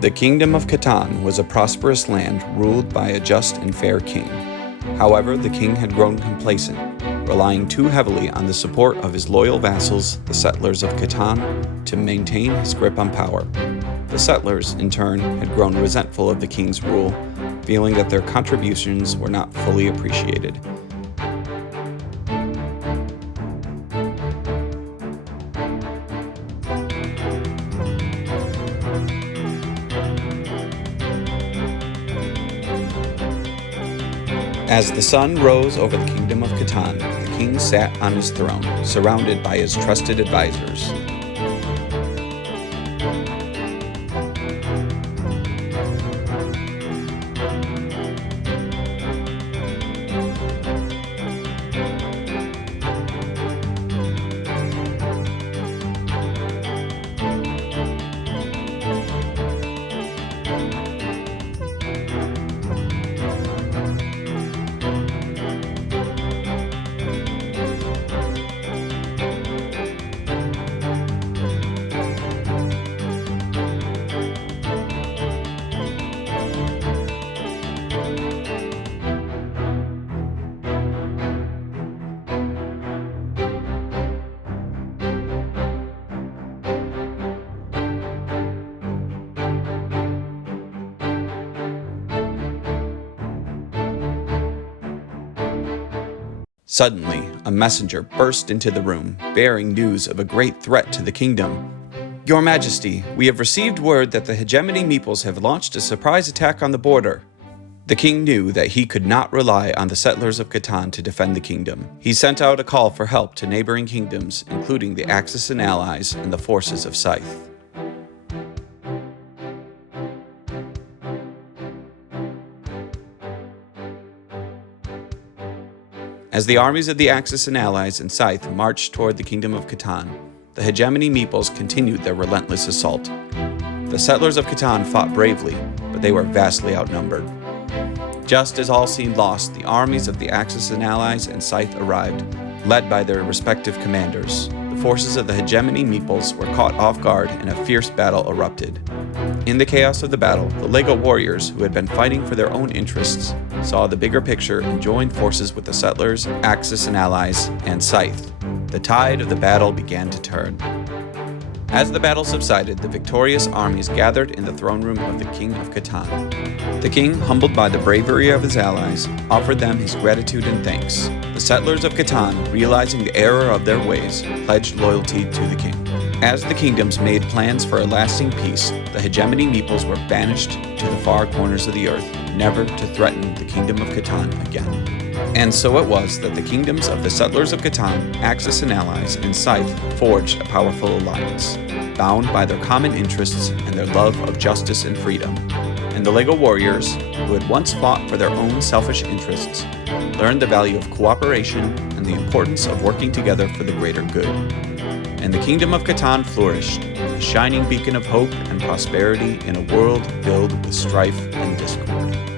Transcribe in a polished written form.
The Kingdom of Catan was a prosperous land ruled by a just and fair king. However, the king had grown complacent, relying too heavily on the support of his loyal vassals, the Settlers of Catan, to maintain his grip on power. The settlers, in turn, had grown resentful of the king's rule, feeling that their contributions were not fully appreciated. As the sun rose over the Kingdom of Catan, the king sat on his throne, surrounded by his trusted advisors. Suddenly, a messenger burst into the room, bearing news of a great threat to the kingdom. "Your Majesty, we have received word that the Hegemony Meeples have launched a surprise attack on the border." The king knew that he could not rely on the Settlers of Catan to defend the kingdom. He sent out a call for help to neighboring kingdoms, including the Axis and allies and the forces of Scythe. As the armies of the Axis and allies and Scythe marched toward the Kingdom of Catan, the Hegemony Meeples continued their relentless assault. The Settlers of Catan fought bravely, but they were vastly outnumbered. Just as all seemed lost, the armies of the Axis and allies and Scythe arrived, led by their respective commanders. The forces of the Hegemony Meeples were caught off guard and a fierce battle erupted. In the chaos of the battle, the Lego warriors, who had been fighting for their own interests, saw the bigger picture and joined forces with the Settlers, Axis and allies, and Scythe. The tide of the battle began to turn. As the battle subsided, the victorious armies gathered in the throne room of the King of Catan. The king, humbled by the bravery of his allies, offered them his gratitude and thanks. The Settlers of Catan, realizing the error of their ways, pledged loyalty to the king. As the kingdoms made plans for a lasting peace, the Hegemony Meeples were banished to the far corners of the earth, never to threaten the Kingdom of Catan again. And so it was that the kingdoms of the Settlers of Catan, Axis and allies, and Scythe forged a powerful alliance, bound by their common interests and their love of justice and freedom. And the Lego warriors, who had once fought for their own selfish interests, learned the value of cooperation and the importance of working together for the greater good. And the Kingdom of Catan flourished, a shining beacon of hope and prosperity in a world filled with strife and discord.